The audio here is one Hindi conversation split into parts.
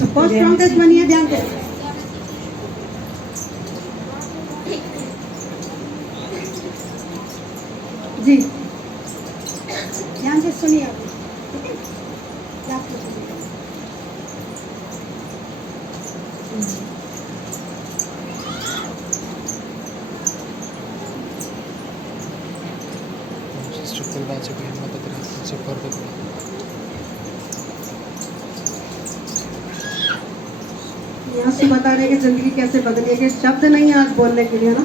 बहुत स्ट्रॉन्ग टेस्टमनी है, ध्यान दे। जी ध्यान से सुनिए आप, ठीक है? लास्ट में सुनिए। यहाँ से बता रहे हैं कि जिंदगी कैसे बदली है, कि शब्द नहीं है आज बोलने के लिए ना,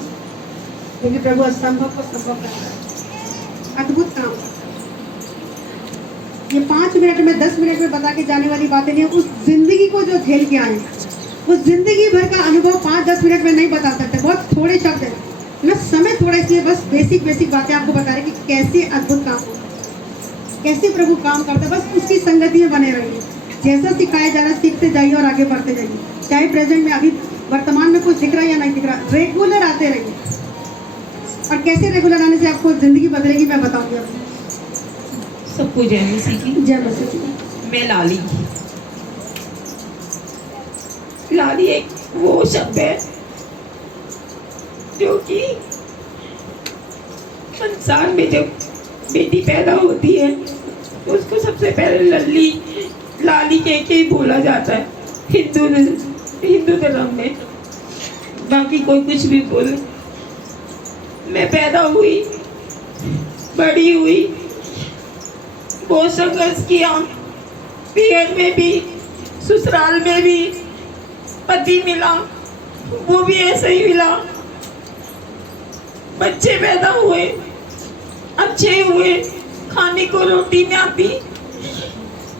क्योंकि प्रभु असंभव को संभव करता है, अद्भुत काम। ये 5 मिनट में 10 मिनट में बता के जाने वाली बातें नहीं है। उस जिंदगी को जो झेल के आए, उस जिंदगी भर का अनुभव 5-10 मिनट में नहीं बता सकते, बहुत थोड़े शब्द हैं ना, समय थोड़ा, इसलिए बस बेसिक बातें आपको बता रहे कि कैसे अद्भुत काम होता है, कैसे प्रभु काम करता है। बस उसकी संगति में बने रहिए, जैसा सिखाया जा रहा है सीखते जाइए और आगे बढ़ते जाइए। चाहे प्रेजेंट में अभी वर्तमान में कुछ दिख रहा है या नहीं दिख रहा, रेगुलर आते रहिए। और कैसे रेगुलर आने से आपको जिंदगी बदलेगी मैं बताऊंगी आपको। सबको जय मसीह की। जय मसीह की। मैं लाली। लाली एक वो शब्द है जो कि संसार में जब बेटी पैदा होती है तो उसको सबसे पहले लल्ली लाली कह के ही बोला जाता है हिंदू धर्म में, बाकी कोई कुछ भी बोले। मैं पैदा हुई, बड़ी हुई, बहुत संघर्ष किया, पियर में भी ससुराल में भी। पति मिला वो भी ऐसे ही मिला, बच्चे पैदा हुए, अच्छे हुए, खाने को रोटी नहीं आती,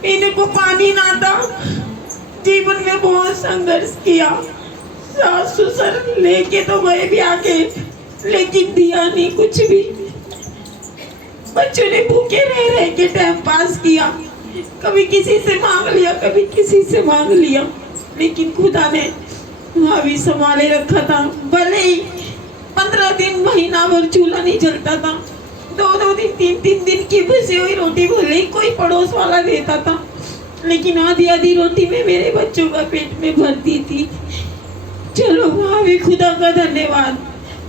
पीने को पानी ना था। जीवन में बहुत संघर्ष किया, सास ससुर लेके तो गए भी आके, लेकिन दिया नहीं कुछ भी। बच्चों ने भूखे रह के टाइम पास किया, कभी किसी से मांग लिया, कभी किसी से मांग लिया, लेकिन खुदा ने वहाँ भी संभाले रखा था। भले ही 15 दिन महीना भर चूल्हा नहीं जलता था, 2-2 दिन 3-3 दिन की बची हुई रोटी भले ही कोई पड़ोस वाला देता था, लेकिन आधी रोटी में मेरे बच्चों का पेट में भरती थी। चलो वहाँ भी खुदा का धन्यवाद।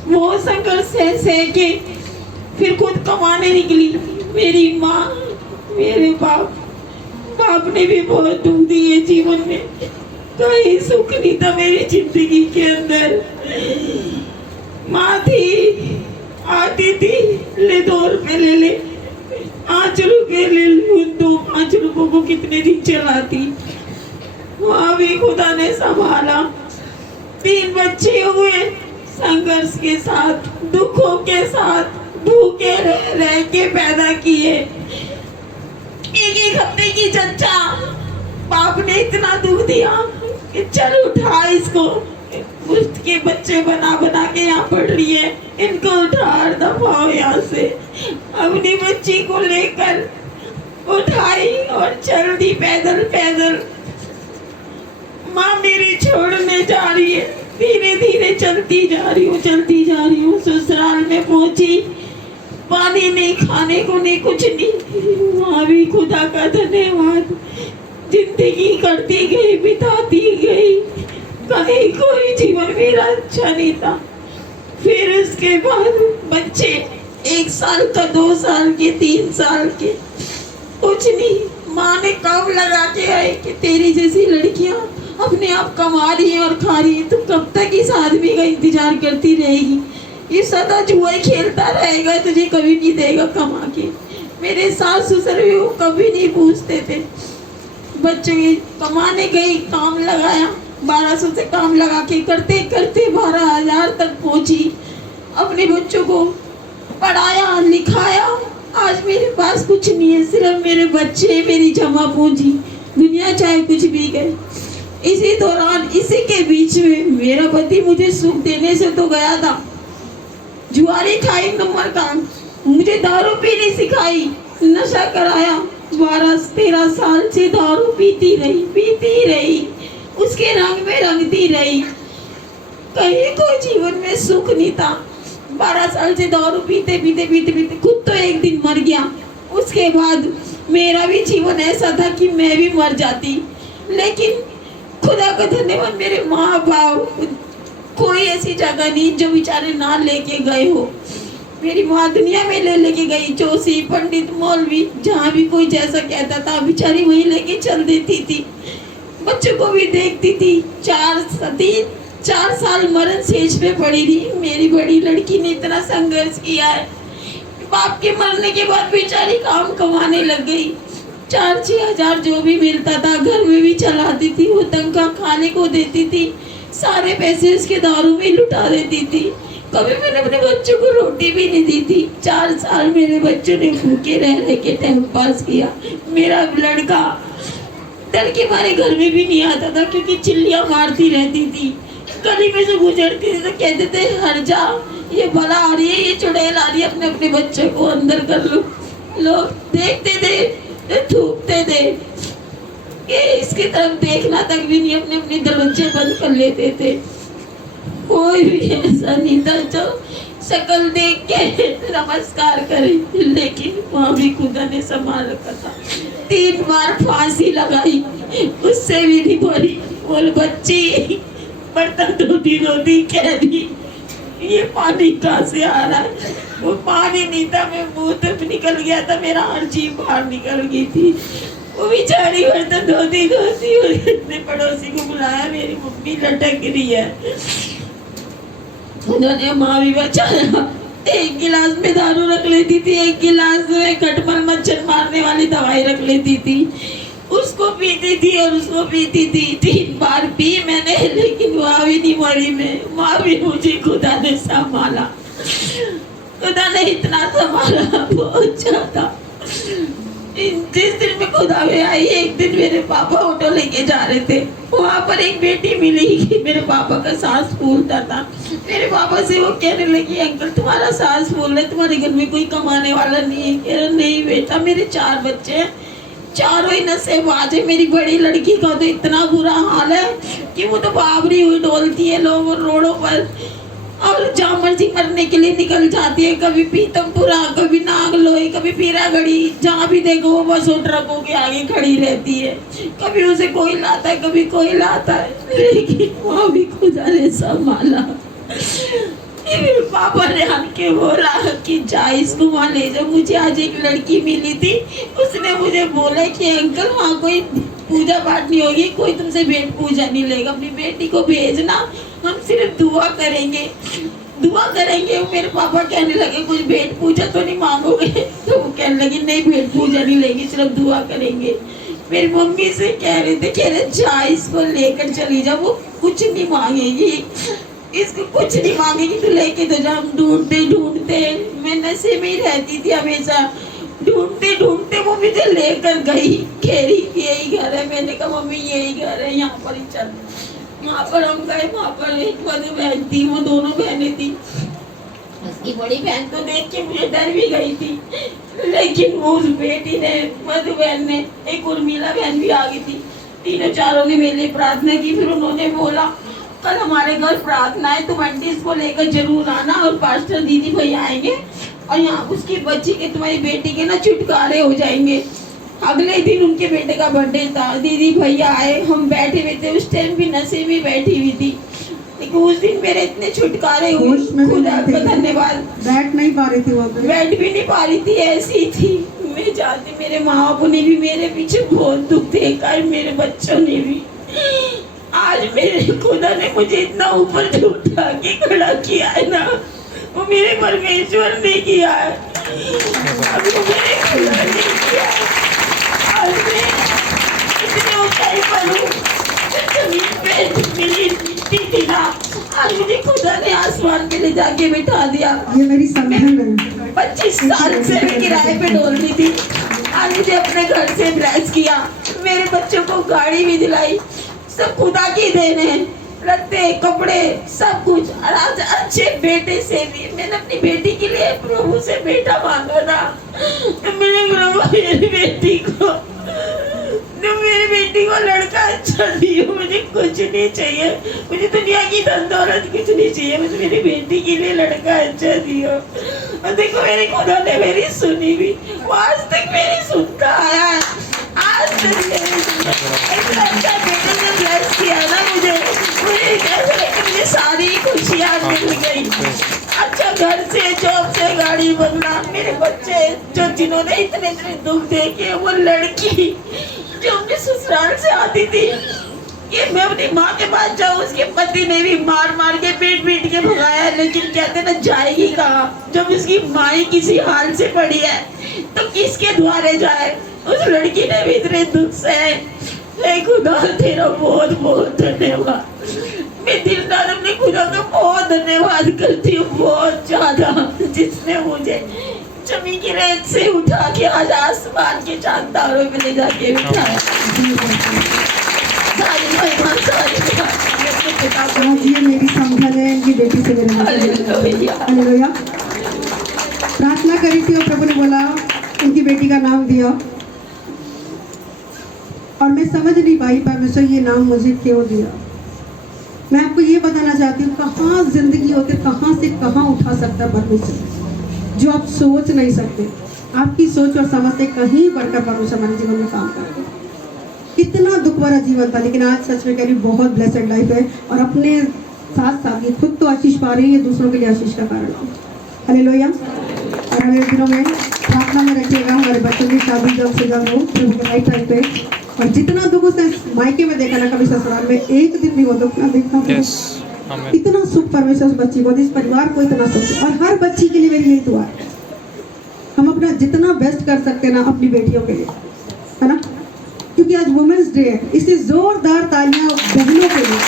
वो संघर्ष सह के फिर खुद कमाने निकली। मेरी माँ, मेरे बाप ने भी बहुत दुख दिए जीवन में, कहीं सुख नहीं था मेरी जिंदगी के अंदर। माँ थी, आती थी, ले 2 रुपए ले 5 रुपए ले 5 रुपयों को कितने दिन चलाती। वहाँ भी खुदा ने संभाला। 3 बच्चे हुए, संघर्ष के साथ, दुखों के साथ, भूखे रह के पैदा किए। एक हफ्ते की चर्चा, बाप ने इतना दुख दिया कि चल उठा इसको, उसके बच्चे बना के यहाँ पढ़ रही है, इनको उठा दफाओ यहाँ से। अपनी बच्ची को लेकर उठाई और चल दी पैदल। माँ मेरी छोड़ने जा रही है, धीरे धीरे चलती जा रही हूँ। ससुराल में पहुंची, पानी नहीं, खाने को नहीं, कुछ नहीं। वहाँ भी खुदा का धन्यवाद। जिंदगी करती गई, बिताती गई, कहीं कोई जीवन मेरा अच्छा नहीं था। फिर उसके बाद बच्चे 1 साल का, 2 साल के, 3 साल के, कुछ नहीं। माँ ने काम लगा के आई कि तेरी जैसी लड़कियां अपने आप कमा रही है और खा रही है, तो कब तक इस आदमी का इंतजार करती रहेगी? ये सदा जुआ खेलता रहेगा, तुझे कभी नहीं देगा कमा के। मेरे सास ससुर भी वो कभी नहीं पूछते थे। बच्चे कमाने गई, काम लगाया, 1200 से काम लगा के करते 12,000 तक पहुंची। अपने बच्चों को पढ़ाया, लिखाया। आज मेरे पास कुछ नहीं है, सिर्फ मेरे बच्चे, मेरी जमा पूंजी। दुनिया चाहे कुछ भी कहे। इसी दौरान, इसी के बीच में मेरा पति मुझे सुख देने से तो गया था, जुआरी खाई नंबर का, मुझे दारू पीनी सिखाई, नशा कराया। 12-13 साल से दारू पीती रही, उसके रंग में रंगती रही। कहीं कोई जीवन में सुख नहीं था। 12 साल से दारू पीते खुद तो एक दिन मर गया। उसके बाद मेरा भी जीवन ऐसा था कि मैं भी मर जाती, लेकिन का धन्यवाद मेरे माँ बाप, कोई ऐसी जगह नहीं जो बेचारे ना लेके गए हो। मेरी माँ दुनिया में लेके गई, जोशी पंडित मौलवी जहाँ भी कोई जैसा कहता था बेचारी वहीं लेके चल देती थी। बच्चों को भी देखती थी। 4 साल मरण सेज पे पड़ी थी। मेरी बड़ी लड़की ने इतना संघर्ष किया है। बाप के मरने के बाद बेचारी काम कमाने लग गई। 4-6 हजार जो भी मिलता था घर में भी चलाती थी, वो तनख्वाह खाने को देती थी, सारे पैसे उसके दारू में लुटा देती थी। कभी मैंने अपने बच्चों को रोटी भी नहीं दी थी। 4 साल मेरे बच्चों ने भूखे रह के टाइम पास किया। मेरा लड़का डर के मारे घर में भी नहीं आता था क्योंकि चिल्लियां मारती रहती थी। गली में से गुजरती थी तो कहते थे हट जा, ये भला आ रही है, ये चुड़ैल आ रही है, अपने अपने बच्चों को अंदर कर लो। लोग देखते थे, थूकते थे, ये इसकी तरफ देखना तक भी नहीं, अपने अपने दरवाजे बंद कर लेते थे। कोई भी ऐसा नहीं था जो शक्ल देख के नमस्कार करे, लेकिन वहाँ भी खुदा ने संभाल रखा था। 3 बार फांसी लगाई, उससे भी नहीं बोली। बोल बच्ची बर्तन धोती धोती कह दी ये पानी कहाँ से आ रहा है। वो पानी नहीं था, मैं मुंह तक निकल गया था, मेरा हर जीभ बाहर निकल गई थी। वो बेचारी बर्तन धोती धोती अपने पड़ोसी को बुलाया, मेरी मम्मी लटक रही है। उन्होंने माँ भी बचाया। 1 गिलास में दारू रख लेती थी, 1 गिलास में खटमल मच्छर मारने वाली दवाई रख लेती थी, उसको पीती थी और उसको पीती थी। 3 बार पी मैंने, लेकिन वहाँ भी नहीं मरी मैं। वहाँ भी मुझे खुदा ने संभाला, खुदा ने इतना संभाला बहुत ज्यादा। जिस दिन मैं खुदा में आई, एक दिन मेरे पापा ऑटो लेके जा रहे थे, वहाँ पर एक बेटी मिली कि मेरे पापा का सांस फूलता था। मेरे पापा से वो कहने लगी अंकल तुम्हारा सांस फूल रहा है, तुम्हारे घर में कोई कमाने वाला नहीं है। कह रहा नहीं बेटा, मेरे 4 बच्चे हैं, चारों ही नशेबाज है। मेरी बड़ी लड़की का तो इतना बुरा हाल है कि वो तो बाबरी हुई डोलती है लोग रोडों पर, और जहाँ मर्जी मरने के लिए निकल जाती है। कभी पीतमपुरा, कभी नागलोई, कभी पीरागढ़ी, जहाँ भी देखो वो बस ट्रकों के आगे खड़ी रहती है। कभी उसे कोई लाता है, कभी कोई लाता है, लेकिन वहाँ भी खुदा ने संभाला। मेरे पापा ने आके बोला कि जा इसको वहाँ ले जाओ। मुझे आज एक लड़की मिली थी, उसने मुझे बोला कि अंकल वहाँ कोई पूजा पाठ नहीं होगी, कोई तुमसे भेंट पूजा नहीं लेगा, अपनी बेटी को भेजना, हम सिर्फ दुआ करेंगे, दुआ करेंगे। मेरे पापा कहने लगे कुछ भेंट पूजा तो नहीं मांगोगे? तो वो कहने लगी नहीं भेंट पूजा नहीं लेंगे, सिर्फ दुआ करेंगे। मेरी मम्मी से कह रहे जा इसको लेकर चली जा, वो कुछ नहीं मांगेगी, इसको कुछ नहीं मांगेगी, तो लेके तो जा। हम ढूंढते ढूंढते, मैं नशे में ही रहती थी हमेशा, ढूंढते ढूंढते वो मुझे लेकर गई, कह रही यही घर है। मैंने कहा मम्मी यही घर है, यहाँ पर ही चल। वहाँ पर हम गए, वहाँ पर एक बड़ी बहन थी, वो दोनों बहनें थी। उसकी बड़ी बहन को देख के मुझे डर भी गई थी, लेकिन वो उस बेटी ने, मधु बहन ने, एक उर्मिला बहन भी आ गई थी, तीनों चारों ने मेरे लिए प्रार्थना की। फिर उन्होंने बोला कल हमारे घर प्रार्थना है, तुम आंटी को लेकर जरूर आना, और पास्टर दीदी भैया आएंगे, और यहाँ उसकी बच्ची के, तुम्हारी बेटी के ना छुटकारे हो जाएंगे। अगले दिन उनके बेटे का बर्थडे था, दीदी भैया आए, हम बैठे हुए थे, उस टाइम भी नशे में बैठी हुई थी, लेकिन उस दिन मेरे इतने छुटकारे हुए, खुदा का धन्यवाद। बैठ नहीं पा रही थी, वो बैठ भी नहीं पा रही थी, ऐसी थी। मैं जाती, मेरे माँ बाप ने भी मेरे पीछे बहुत दुख देखा है, मेरे बच्चों ने भी। आज मेरे खुदा ने मुझे इतना ऊपर उठा के खड़ा किया है ना, वो मेरे परमेश्वर ने किया है, अभी वो मेरे खुदा ने किया है। आज मैं इतने ऊंचाई पर हूँ, जमीन पे मिली थी ना, आज मुझे खुदा ने आसमान पे ले जाके बिठा दिया। ये मेरी समझन है। 25 साल से मैं किराए पे डोलती थी, आज मुझे अपने घर से ब्लेस किया, मेरे बच्चों को गाड़ी भी दिलाई, सब खुदा की देन है, लत्ते कपड़े सब कुछ। और आज अच्छे बेटे से भी, मैंने अपनी बेटी के लिए प्रभु से बेटा मांगा था, तो मेरे प्रभु मेरी बेटी को लड़का अच्छा दियो। मुझे कुछ नहीं चाहिए, मुझे दुनिया की धन दौलत कुछ नहीं चाहिए, मुझे मेरी बेटी के लिए लड़का अच्छा दियो। और देखो मेरे खुदा ने मेरी सुनी भी, आज तक मेरी सुनता आया है, आज तक मेरी अच्छा बेटे ने ब्लेस किया ना। गाड़ी बंगला, मेरे बच्चे जो जिन्होंने इतने इतने दुख देखे, वो लड़की जो अपने ससुराल से आती थी कि मैं अपनी माँ के पास जाऊँ, उसके पति ने भी मार मार के पीट के भगाया, लेकिन कहते ना जाएगी कहाँ। जब उसकी माँ ही किसी हाल से पड़ी है तो किसके द्वारे जाए। उस लड़की ने भी इतने दुख से, हे खुदा तेरा बहुत बहुत धन्यवाद। मैं दिल रात अपने खुदा का बहुत धन्यवाद करती हूँ, बहुत ज्यादा, जिसने मुझे जमीन की रेत से उठा के आज आसमान के चांद तारों में ले जाके बिठाया। सारी महिमा, सारी महिमा अपने पिता को आज ये मेरी संभल है इनकी बेटी से मेरा हालेलुया। हालेलुया। प्रार्थना करी थी और प्रभु ने बोला इनकी बेटी का नाम दिया, और मैं समझ नहीं पाई परमेश्वर ये नाम मुझे क्यों दिया। मैं आपको ये बताना चाहती हूँ कहाँ जिंदगी होते, कहाँ से कहाँ उठा सकता है परमेश्वर, जो आप सोच नहीं सकते। आपकी सोच और समझ से कहीं बढ़कर परमेश्वर हमारे जीवन में काम करते हैं। कितना दुख भरा जीवन था, लेकिन आज सच में कह रही बहुत ब्लेसड लाइफ है, और अपने साथ साथ ये खुद तो आशीष पा रही है, दूसरों के लिए आशीष का कारण हो। हालेलुया। और अगले दिनों में प्रार्थना में रखिएगा हमारे बच्चों की शादी जल्द से जल्द हो प्रभु के राइट टाइम पे। और जितना दुख उसने मायके में देखा ना, कभी ससुराल में एक दिन भी वो दुख ना देखना। इतना सुख परमेश्वर उस बच्ची को, इस परिवार को इतना सुख, और हर बच्ची के लिए मेरी यही दुआ है, हम अपना जितना बेस्ट कर सकते हैं ना अपनी बेटियों के लिए, है ना, क्योंकि आज वुमेन्स डे है, इसलिए जोरदार तालियां बहनों के लिए।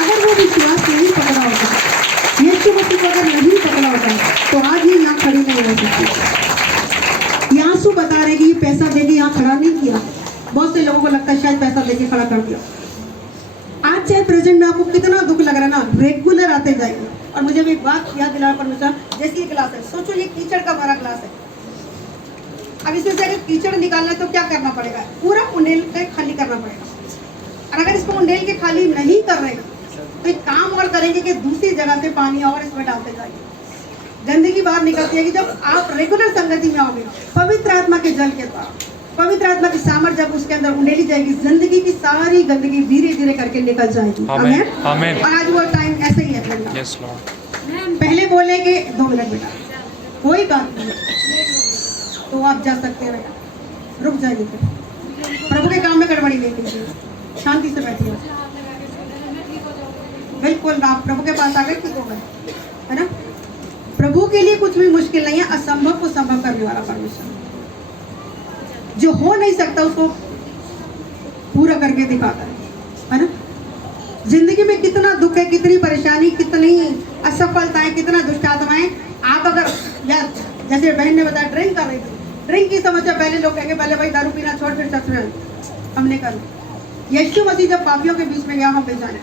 अगर वो विश्वास नहीं पकड़ा होता, यीशु मसीह को अगर नहीं पकड़ा होता, तो आज ये यहाँ खड़ी नहीं हो सकती। आंसू बता रहे कि ये पैसा देके यहाँ खड़ा नहीं किया। बहुत से लोगों को लगता है शायद पैसा देके खड़ा कर दिया। आज चाहे प्रेजेंट में आपको कितना दुख लग रहा है ना, रेगुलर आते जाएंगे। और मुझे भी एक बात याद दिला परमेश्वर, जैसे ये गिलास है, सोचो ये कीचड़ का भरा गिलास है। अब इसमें से अगर कीचड़ निकालना है तो क्या करना पड़ेगा, पूरा उंडेल के खाली करना पड़ेगा। और अगर इसको उंडेल के खाली नहीं कर रहे तो एक काम और करेंगे कि दूसरी जगह से पानी और इसमें डालते जाएंगे। गंदगी बाहर निकलती है कि जब आप रेगुलर संगति में आओगे, पवित्र आत्मा के जल के द्वारा, पवित्र आत्मा की सामर्थ जब उसके अंदर उंडेली जाएगी, जिंदगी की सारी गंदगी धीरे धीरे करके निकल जाएगी। आमीन। और आज वो टाइम ऐसे ही है। Yes Lord. पहले बोले कि 2 मिनट बेटा, कोई बात नहीं, तो आप जा सकते हैं, रुक जाइए, प्रभु के काम में गड़बड़ी नहीं कीजिए, शांति से बैठिए। बिल्कुल आप प्रभु के पास आ गए, ठीक हो गए, है ना। प्रभु के लिए कुछ भी मुश्किल नहीं है, असंभव को संभव करने वाला परमेश्वर, जो हो नहीं सकता उसको पूरा करके दिखाता है ना। जिंदगी में कितना दुख है, कितनी परेशानी, कितनी असफलताएं, कितना दुष्ट आत्माएं। आप अगर या जैसे बहन ने बताया ड्रिंक कर रही थी, ड्रिंक की समस्या पहले लोग कहेंगे पहले भाई दारू पीना छोड़ फिर सच में हमने कर। यीशु मसीह जब पापियों के बीच में गया, हम पहचाने,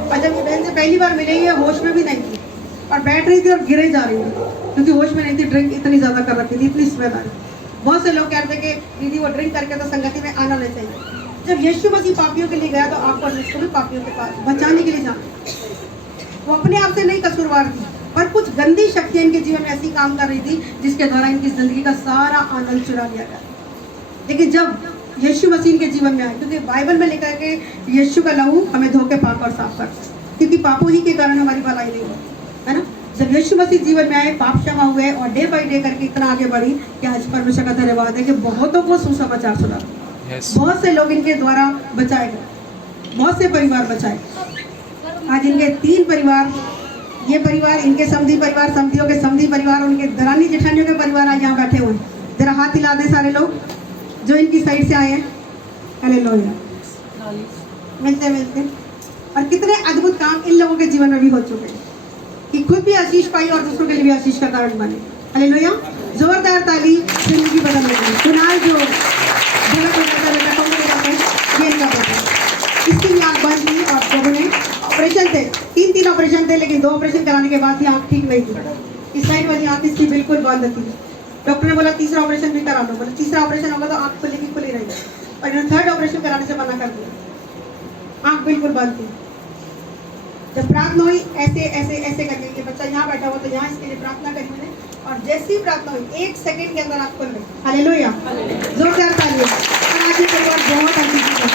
और जब ये बहन से पहली बार मिले, ये होश में भी नहीं थी और बैठ रही थी और गिरे जा रही थी, क्योंकि होश में नहीं थी, ड्रिंक इतनी ज्यादा कर रखी थी, इतनी स्मेल आ रही। बहुत से लोग कहते हैं कि दीदी वो ड्रिंक करके तो संगति में आना नहीं चाहिए। जब यीशु मसीह पापियों के लिए गया तो आपको उसको भी पापियों के पास बचाने के लिए जाना। वो अपने आप से नहीं कसूरवार थी, पर कुछ गंदी शक्तियां इनके जीवन में ऐसी काम कर रही थी जिसके द्वारा इनकी जिंदगी का सारा आनंद चुरा लिया गया। लेकिन जब यीशु मसीह इनके जीवन में आए, क्योंकि बाइबल में लिखा है कि यीशु का लहू हमें धो के पाक और साफ कर, क्योंकि पापों ही के कारण हमारी भलाई नहीं हुई, है ना। जब यीशु मसीह जीवन में आए, पाप क्षमा हुए और डे बाय डे करके इतना आगे बढ़ी कि आज परमेश्वर का धन्यवाद है कि बहुतों को सुसमाचार सुना। बहुत से लोग इनके द्वारा बचाए गए, बहुत से परिवार बचाए। आज इनके 3 परिवार, ये परिवार, इनके समधी परिवार, समधियों के समधी परिवार, उनके दरानी जेठानियों के परिवार आज यहाँ बैठे हुए हैं। जरा हाथ हिला दें सारे लोग जो इनकी साइड से आए हैं। हालेलुया। मिलते मिलते और कितने अद्भुत काम इन लोगों के जीवन में भी हो चुके हैं कि खुद भी आशीष पाई और दूसरों के लिए भी आशीष का कारण बने। हालेलुया। जोरदार ताली जिंदगी बदल रही है। कुणाल जो ढोलक बजाता बेटा कौन बजाता है, ये इनका बेटा, इसकी भी आँख बंद थी और प्रभु ने ऑपरेशन थे, 3 ऑपरेशन थे, लेकिन 2 ऑपरेशन कराने के बाद भी आँख ठीक नहीं थी। इस साइड वाली आँख इसकी बिल्कुल बंद थी। डॉक्टर ने बोला तीसरा ऑपरेशन भी करा लो, बोला तीसरा ऑपरेशन होगा तो आँख खुलेगी, खुली रहेगी, और इन्होंने 3rd ऑपरेशन कराने से मना कर दिया, आँख बिल्कुल बंद थी। जब प्रार्थना हुई ऐसे ऐसे ऐसे करके, ये बच्चा यहाँ बैठा हुआ तो यहाँ इसके लिए प्रार्थना करी मैंने, और जैसी प्रार्थना हुई 1 सेकंड के अंदर आँख खुल गई। हालेलुया। जोरदार तालियां। और आज ये परिवार बहुत आशीषित है,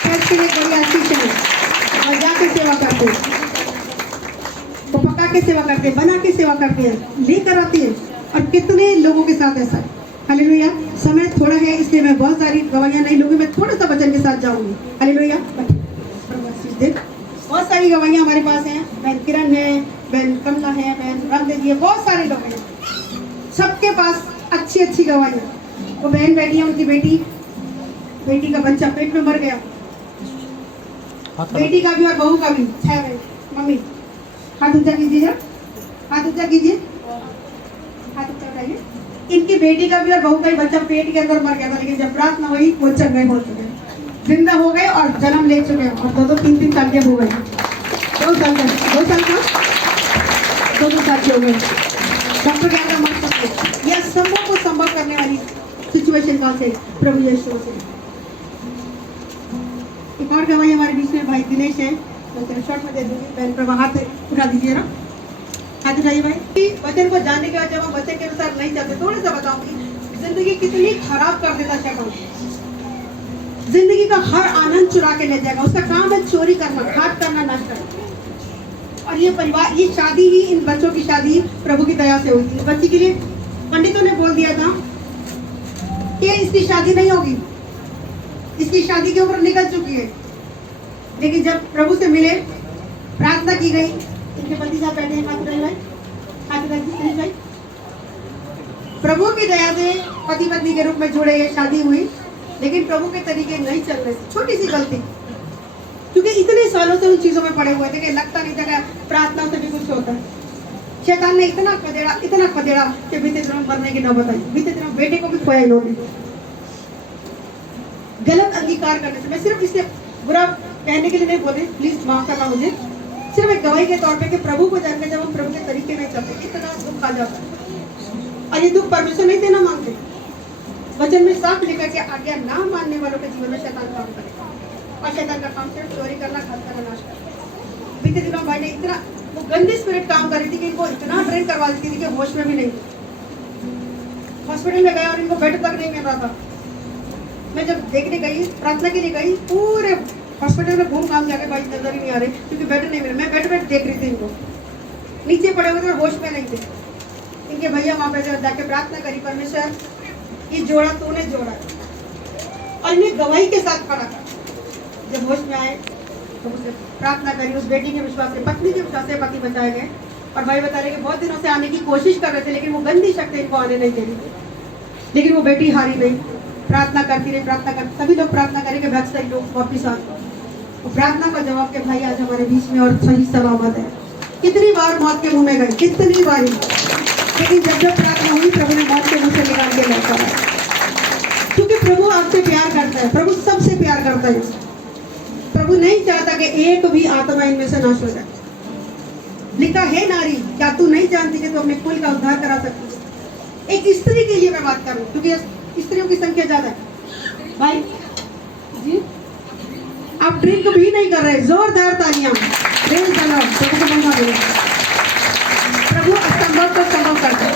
चर्च के लिए बड़ी आशीष है, और जाके सेवा करते हैं, तो पका के सेवा करते हैं, बना के सेवा करते हैं, लेकर आते हैं, और कितने लोगों के साथ ऐसा है। हालेलुया। समय थोड़ा है इसलिए मैं बहुत सारी गवाहियां नहीं लूंगी, मैं थोड़ा सा वचन के साथ जाऊंगी। हालेलुया। बहुत सारी गवाहियां हमारे पास हैं। बहन किरण है, बहन कमला है, बहन रामदेव है, बहुत सारे लोग हैं, सबके पास अच्छी अच्छी गवाहियां। वो बहन बैठी है, उनकी बेटी का बच्चा पेट में मर गया, बेटी का भी और बहू का भी। मम्मी हाथ ऊंचा कीजिए जरा, हाथ ऊंचा कीजिए, हाथ ऊंचा उठाइए। इनकी बेटी का भी और बहू का भी बच्चा पेट के अंदर मर गया था, लेकिन जब प्रार्थना हुई वो चंगे हो चुके, जिंदा हो गए और जन्म ले चुके हैं, और 2-3 साल के हो गए, 2 साल के हो गए। डॉक्टर के अंदर मर सकते। यह संभव को संभव करने वाली सिचुएशन कौन से? प्रभु यीशु से। एक और गवाही हमारे बीच में भाई दिनेश है, मैं शॉर्ट में दे दूंगी। बहन प्रभा हाथ उठा दीजिए ना, हाथ उठाइए भाई। वचन को जानने के बाद जब हम वचन के अनुसार नहीं चलते, थोड़ा सा बताऊंगी जिंदगी कितनी खराब कर देता शैतान। जिंदगी का हर आनंद चुरा के ले जाएगा। उसका काम है चोरी करना, घात करना, नाश करना। और ये परिवार, ये शादी ही, इन बच्चों की शादी प्रभु की दया से हुई थी। बच्ची के लिए पंडितों ने बोल दिया था कि इसकी शादी नहीं होगी, इसकी शादी की उम्र निकल चुकी है। लेकिन जब प्रभु से मिले, प्रार्थना की गई, इनके पति साहब बैठे हैं, हाथ उठाइए भाई, हाथ उठाइए भाई। प्रभु की दया से पति पत्नी के रूप में जुड़े, शादी हुई, लेकिन प्रभु के तरीके नहीं चल रहे थे। छोटी सी गलती, क्योंकि इतने सालों से उन चीजों में पड़े हुए थे कि लगता नहीं था कि प्रार्थना से भी कुछ होता है। शैतान ने इतना खदेड़ा कि बीते दिनों में मरने की नौबत आई। बीते दिनों बेटे को भी खोया इन्होंने, गलत अंगीकार करने से। मैं सिर्फ इससे बुरा कहने के लिए नहीं बोल रही, प्लीज माफ करना मुझे, सिर्फ एक गवाही के तौर पे कि प्रभु को जानकर जब हम प्रभु के तरीके नहीं चलते, इतना दुख आ जाता है। और ये दुख परमेश्वर नहीं देना मांगते। वचन में साफ लिखा कि आज्ञा ना मानने वालों के जीवन में शैतान काम करेगा, और शैतान का काम सिर्फ चोरी करना, घात करना, नाश करना। बीते दिनों भाई ने इतना, वो गंदी स्पिरिट काम कर रही थी कि इनको इतना ड्रेन करवा देती थी कि होश में भी नहीं। हॉस्पिटल में गया और इनको बेड तक नहीं मिल रहा था। मैं जब देखने गई, प्रार्थना के लिए गई, पूरे हॉस्पिटल में घूम घाम जाके भाई नजर ही नहीं आ रहे, क्योंकि बेड नहीं मिला। मैं बेड देख रही थी, इनको नीचे पड़े हुए थे, होश में नहीं थे। इनके भैया वहां पे जाके प्रार्थना करी, परमेश्वर ये जोड़ा तूने जोड़ा, और इन्हें गवाही के साथ खड़ा कर। जब होश में आए तो उसे प्रार्थना करी, उस बेटी के विश्वास से, पत्नी के विश्वास से पति बचाए गए। और भाई बता रहे कि बहुत दिनों से आने की कोशिश कर रहे थे, लेकिन वो गंदी शक्ति इनको आने नहीं दे रही थी। लेकिन वो बेटी हारी नहीं, प्रार्थना करती रही, प्रार्थना करती, सभी लोग प्रार्थना करें कि भक्त सही लोग वापिस आ। प्रार्थना का जवाब के भाई आज हमारे बीच में और सही सलामत है। कितनी बार मौत के मुंह में गए, कितनी बार, लेकिन जब प्रार्थना हुई, प्रभु ने मौत के मुंह से निकाल के लौटा। क्योंकि प्रभु आपसे प्यार करता है, प्रभु सबसे प्यार करता है। प्रभु नहीं चाहता कि एक भी आत्मा इनमें से नाश हो जाए। लिखा है, नारी क्या तू नहीं जानती कि तू अपने कुल का उद्धार करा सकती है? एक स्त्री के लिए मैं बात करूं, क्योंकि स्त्रियों की संख्या ज्यादा है। भाई जी, आप ड्रिंक भी नहीं कर रहे, जोरदार तालियां। प्रभु असंभव को संभव करता है।